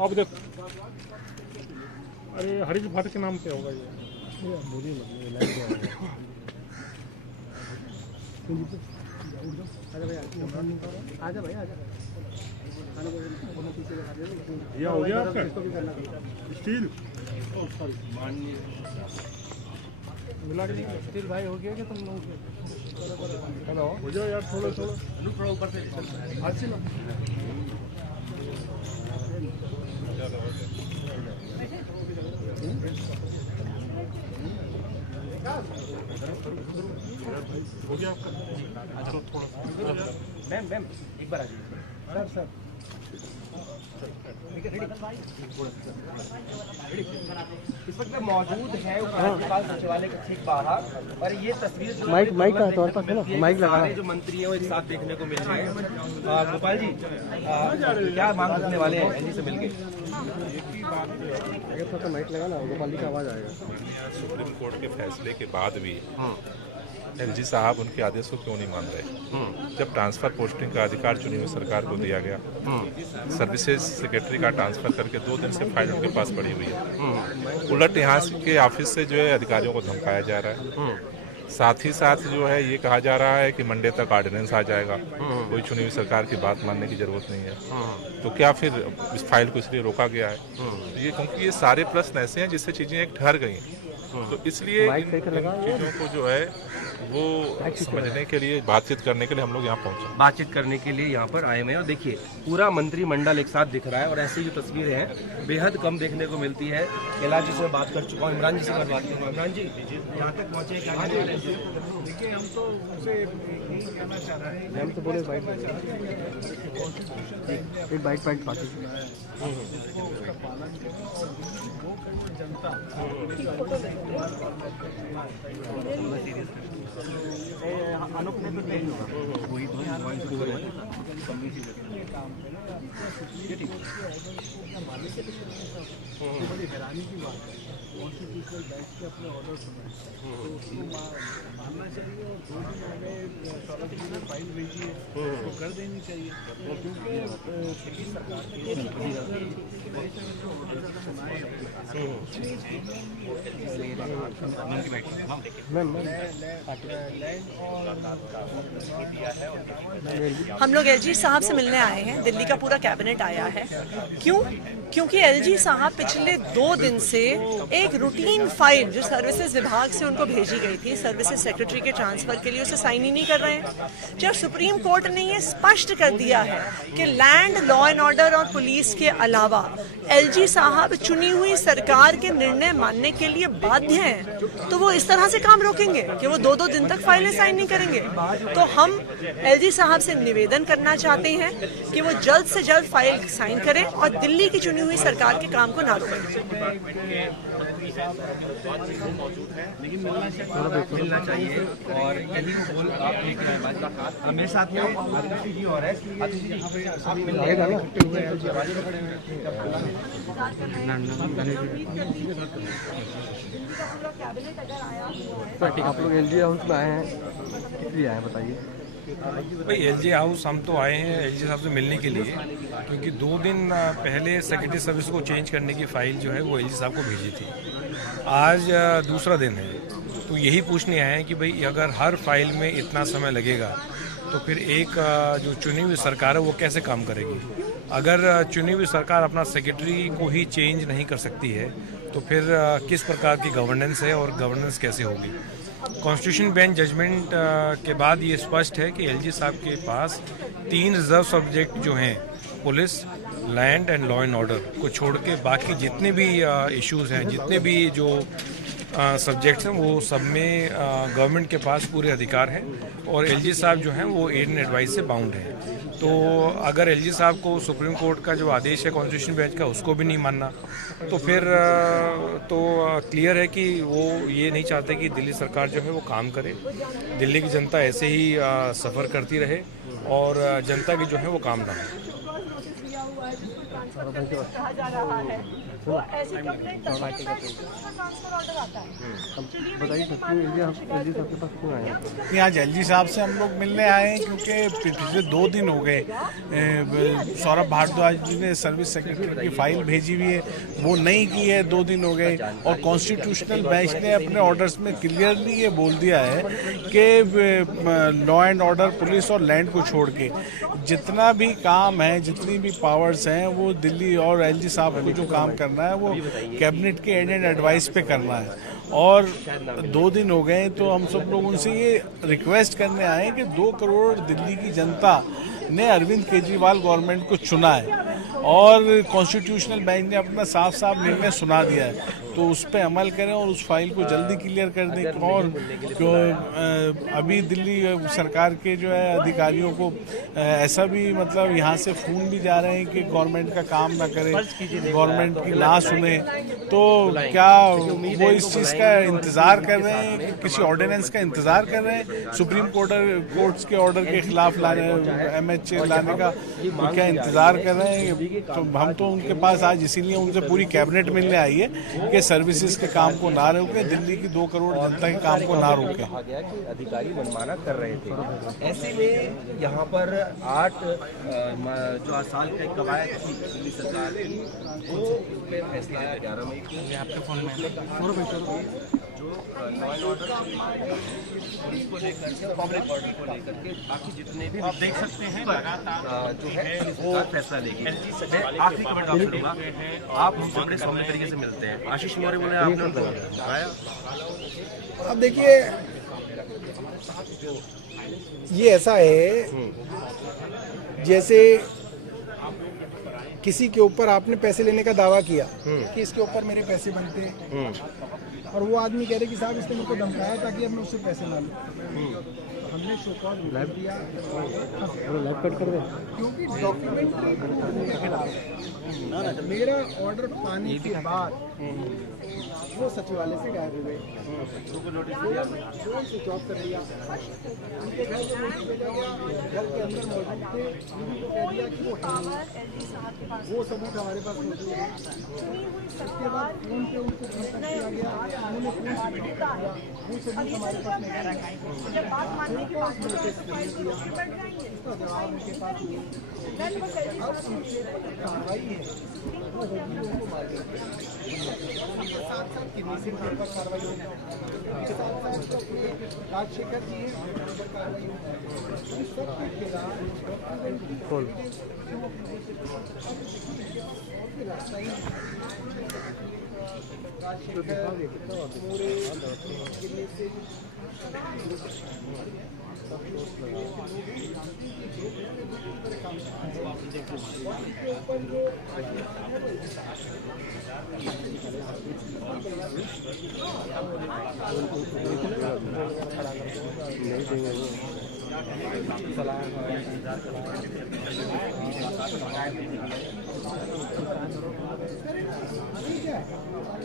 अब देखो, अरे हरीश भट्ट के नाम पे होगा ये। आजा भाई आजा। ये हो गया आपका स्टील मिला के स्टील भाई हो गया कि तुम लोग हेलो हो जाओ यार थोड़ा ऊपर से अच्छी ना हो गया आपका। अच्छा थोड़ा मैम एक बार आ जाइए सर इस वक्त मौजूद है उपराज्यपाल सचिवालय के ठीक बाहर और ये तस्वीर माइक का तौर पर ना माइक लगाना जो मंत्री हैं वो एक साथ देखने को मिल रहे हैं। गोपाल जी क्या मांग रखने वाले हैं एलजी से मिलकर? अगर थोड़ा माइक लगाना गोपाल जी का आवाज आएगा। सुप्रीम कोर्ट के फैसले के बाद भी एलजी साहब उनके आदेश को क्यों नहीं मान रहे? जब ट्रांसफर पोस्टिंग का अधिकार चुनी हुई सरकार को दिया गया, सर्विसेज सेक्रेटरी का ट्रांसफर करके 2 दिन से फाइल उनके पास पड़ी हुई है। उलट यहाँ के ऑफिस से जो है अधिकारियों को धमकाया जा रहा है। साथ ही साथ जो है ये कहा जा रहा है कि मंडे तक ऑर्डिनेंस आ जाएगा, कोई चुनी हुई सरकार की बात मानने की जरूरत नहीं है। तो क्या फिर इस फाइल को इसलिए रोका गया है? ये क्योंकि ये सारे प्रश्न ऐसे हैं जिससे चीजें एक ठहर गई हैं। तो इसलिए इन चीजों को जो है वो समझने के लिए, बातचीत करने के लिए हम लोग यहाँ पहुँचे। बातचीत करने के लिए यहाँ पर आए हुए हैं और देखिए पूरा मंत्रिमंडल एक साथ दिख रहा है और ऐसी जो तस्वीरें हैं बेहद कम देखने को मिलती है। कैलाश जी से बात कर चुका हूँ, इमरान जी से बात करूँगा। इमरान जी यहाँ तक पहुँचे देखिए, हम तो उनसे यही कहना चाह रहे हैं, हम तो बोले बाइक एक बाइक पार्टी उसका पालन करें और वो जनता अनुप ने तो नहीं होगा वही बड़ी हैरानी की बात है। कॉन्स्टिट्यूशनल बेंच के अपने ऑर्डर सुनाए तो उसको मानना चाहिए और 2 दिन हमें सौरभ जी ने फाइल भेजी है तो कर देनी चाहिए, क्योंकि सरकार के सुनाए हम लोग एलजी साहब से मिलने आए हैं। दिल्ली का पूरा कैबिनेट आया है। क्यों? क्योंकि एलजी साहब पिछले 2 दिन से एक रूटीन फाइल जो सर्विसेज विभाग से उनको भेजी गई थी सर्विसेज सेक्रेटरी के ट्रांसफर के लिए, उसे साइन ही नहीं कर रहे हैं। जब सुप्रीम कोर्ट ने ये स्पष्ट कर दिया है कि लैंड, लॉ एंड ऑर्डर और पुलिस के अलावा एलजी साहब चुनी हुई सरकार के निर्णय मानने के लिए बाध्य हैं, तो वो इस तरह से काम रोकेंगे कि वो 2-2 दिन तक फाइलें साइन नहीं करेंगे। तो हम एलजी साहब से निवेदन करना चाहते हैं कि वो जल्द से जल्द फाइल साइन करें और दिल्ली की चुनी हुई सरकार के काम को ना रोकें। मिलना चाहिए और यही बोल आप देख रहे हैं। मेरे साथ में आतिशी जी और है आप लोग एलजी हाउस में आए हैं, किस लिए आए हैं बताइए? भाई एलजी हाउस हम तो आए हैं एलजी साहब से मिलने के लिए, क्योंकि 2 दिन पहले सेक्रेटरी सर्विस को चेंज करने की फाइल जो है वो एलजी साहब को भेजी थी। आज दूसरा दिन है, तो यही पूछने आए हैं कि भाई अगर हर फाइल में इतना समय लगेगा तो फिर एक जो चुनी हुई सरकार है वो कैसे काम करेगी? अगर चुनी हुई सरकार अपना सेक्रेटरी को ही चेंज नहीं कर सकती है तो फिर किस प्रकार की गवर्नेंस है और गवर्नेंस कैसे होगी? कॉन्स्टिट्यूशन बेंच जजमेंट के बाद ये स्पष्ट है कि एलजी साहब के पास 3 रिजर्व सब्जेक्ट जो हैं, police, land and law and order को छोड़ के बाकी जितने भी इश्यूज़ हैं, जितने भी जो सब्जेक्ट्स हैं, वो सब में गवर्नमेंट के पास पूरे अधिकार हैं और एलजी साहब जो हैं वो एड एंड एडवाइस से बाउंड हैं। तो अगर एलजी साहब को सुप्रीम कोर्ट का जो आदेश है कॉन्स्टिट्यूशन बेंच का उसको भी नहीं मानना, तो फिर तो क्लियर है कि वो ये नहीं चाहते कि दिल्ली सरकार जो है वो काम करे। दिल्ली की जनता ऐसे ही सफ़र करती रहे और जनता की जो है वो काम ना हो। कहा जा रहा है, तो ऐसी कंप्लेंट तब होता है जब उसका ट्रांसफर ऑर्डर आता है। बताइए सर, क्यों एलजी साहब के पास क्यों आए हैं? आज एलजी साहब से हम लोग मिलने आए हैं क्योंकि पिछले 2 दिन हो गए सौरभ भारद्वाज जी ने सर्विस सेक्रेटरी की फाइल भेजी हुई है, वो नहीं की है, 2 दिन हो गए। और कॉन्स्टिट्यूशनल बेंच ने अपने ऑर्डर्स में क्लियरली ये बोल दिया है कि लॉ एंड ऑर्डर, पुलिस और लैंड को छोड़ के जितना भी काम है, जितनी भी पावर्स हैं, वो दिल्ली और एलजी साहब को जो काम करना है वो कैबिनेट के एंड एडवाइस पे करना है। और 2 दिन हो गए, तो हम सब लोग उनसे ये रिक्वेस्ट करने आए कि 2 करोड़ दिल्ली की जनता ने अरविंद केजरीवाल गवर्नमेंट को चुना है और कॉन्स्टिट्यूशनल बेंच ने अपना साफ साफ निर्णय सुना दिया है, तो उस पर अमल करें और उस फाइल को जल्दी क्लियर कर दें। और जो अभी दिल्ली सरकार के जो है अधिकारियों को ऐसा भी मतलब यहाँ से फोन भी जा रहे हैं कि गवर्नमेंट का काम ना करें, गवर्नमेंट की ना सुने, तो क्या वो इस चीज़ का इंतज़ार कर रहे हैं कि किसी ऑर्डिनेंस का इंतज़ार कर रहे हैं सुप्रीम कोर्ट्स के ऑर्डर के खिलाफ MHA लाने का, तो क्या इंतज़ार कर रहे हैं? तो हम तो उनके पास आज इसीलिए उनसे पूरी कैबिनेट मिलने आई है कि सर्विसेज के काम को ना रोके, दिल्ली की 2 करोड़ जनता के काम को ना रोके। कहा गया कि अधिकारी मनमाना कर रहे थे, ऐसे में यहाँ पर 8 जो साल का कवायद थी दिल्ली सरकार की, वो फैसला आया 11 मई को। आपके फोन में जो लॉ एंड ऑर्डर पुलिस को लेकर के, पब्लिक ऑर्डर को लेकर के, बाकी जितने भी आप देख सकते हैं लगातार जो है वो फैसला लेगी। मैं आखिरी कमेंट आपसे दूंगा, आप हमसे बड़े सौम्य तरीके से मिलते हैं। आशीष मौर्य बोले आपने बताया। अब देखिए, ये ऐसा है जैसे किसी के ऊपर आपने पैसे लेने का दावा किया कि इसके ऊपर मेरे पैसे बनते हैं, और वो आदमी कह रहे कि साहब इसने मेरे को धमकाया ताकि अब मैं उससे पैसे ला लूँ। हमने शो कॉल दिया, लाइव कट कर दे, क्योंकि डॉक्यूमेंट्री मेरा ऑर्डर पाने के बाद वो सचिवालय से गायब हो गए, फोन स्विच ऑफ कर लिया, उनके घर में नोटिस भेजा गया, घर के अंदर मौजूद थे, उनको कह दिया कि वो सबूत हमारे पास मौजूद है। उसके बाद फोन पे उनको कॉन्टेक्ट किया गया, उन्होंने फोन स्विच ऑफ कर दिया, वो सबूत हमारे पास नहीं है, इसका जवाब उनके पास नहीं है। अब कार्रवाई है वो होगी, उनको मालूम है। साथ साथ किडनी के ऊपर कार्रवाई होगी, राजशेखर जी हैं उनके ऊपर कार्रवाई होगी। इस सब के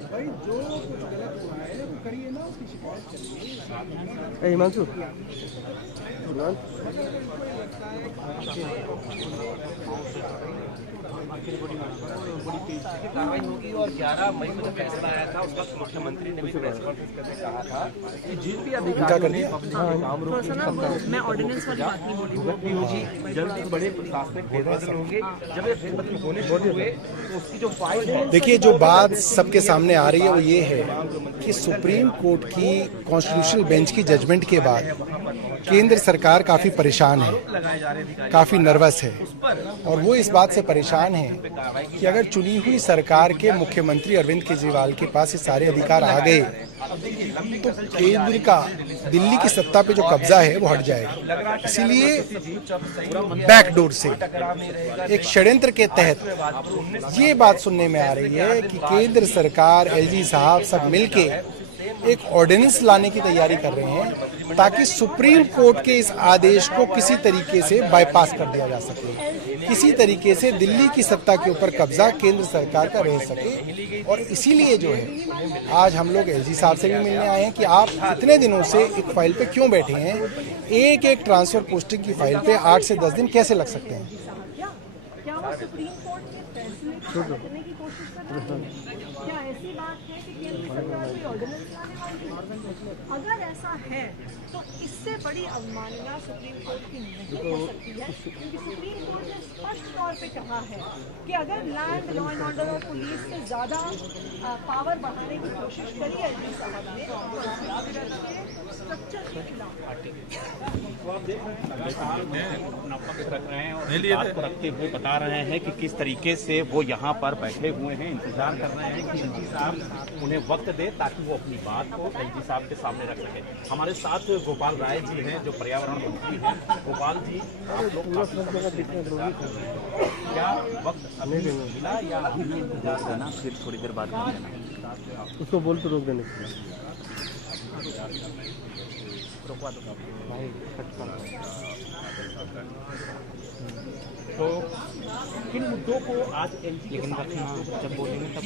भाई जो कुछ गलत हुआ है वो करिए ना, उसकी शिकायत करिए। हिमांशु कार्रवाई होगी। और 11 मई को जो फैसला आया था उसका मुख्यमंत्री ने भी प्रेस कॉन्फ्रेंस करके कहा था कि जिन भी अधिकारियों ने पब्लिक के काम रोके, मैं ऑर्डिनेंस वाली बात नहीं बोली, भी होगी, जल्दी बड़े प्रशासनिक फेरबदल होंगे। जब ये फेरबदल होने शुरू हुए तो उसकी जो फाइल है, देखिए जो बात सबके सामने आ रही है वो ये है कि सुप्रीम कोर्ट की कॉन्स्टिट्यूशनल बेंच की जजमेंट के बाद केंद्र सरकार काफ़ी परेशान है, काफ़ी नर्वस है, और वो इस बात से परेशान है कि अगर चुनी हुई सरकार के मुख्यमंत्री अरविंद केजरीवाल के पास ये सारे अधिकार आ गए तो केंद्र का दिल्ली की सत्ता पे जो कब्जा है वो हट जाएगा। इसीलिए बैकडोर से एक षड्यंत्र के तहत ये बात सुनने में आ रही है कि केंद्र सरकार, एलजी साहब सब मिलके एक ऑर्डिनेंस लाने की तैयारी कर रहे हैं ताकि सुप्रीम कोर्ट के इस आदेश को किसी तरीके से बाईपास कर दिया जा सके, किसी तरीके से दिल्ली की सत्ता के ऊपर कब्जा केंद्र सरकार का रह सके। और इसीलिए जो है आज हम लोग एलजी साहब से भी मिलने आए हैं कि आप इतने दिनों से एक फाइल पे क्यों बैठे हैं, एक एक ट्रांसफर पोस्टिंग की फाइल पे 8 से 10 दिन कैसे लग सकते हैं। क्या वो सुप्रीम कोर्ट के फैसले करने की कोशिश कर रहा है? क्या ऐसी बात है कि केंद्र सरकार कोई ऑर्डिनेंस लाने वाली है? अगर ऐसा है तो इससे बड़ी अवमानना सुप्रीम कोर्ट की नहीं हो सकती है, क्योंकि सुप्रीम कोर्ट ने स्पष्ट तौर पे कहा है कि अगर लैंड, लॉ एंड ऑर्डर और पुलिस से ज्यादा पावर बढ़ाने की कोशिश करी एलजी साहब ने तो स्ट्रक्चर के खिलाफ अपना पक्ष रख रहे हैं और बात को रखते हुए बता रहे हैं कि किस तरीके से वो यहाँ पर बैठे हुए हैं, इंतजार कर रहे हैं कि एलजी साहब उन्हें वक्त दे ताकि वो अपनी बात को एलजी साहब के सामने रख सके। हमारे साथ गोपाल राय जी हैं जो पर्यावरण मंत्री हैं। गोपाल जी, आप लोग क्या वक्त अभी मिला या इंतजार करना, फिर थोड़ी देर बाद उसको बोल तो रोक देने के लिए रोकवा दो तो किन मुद्दों को आज एलजी जब बोलेंगे तब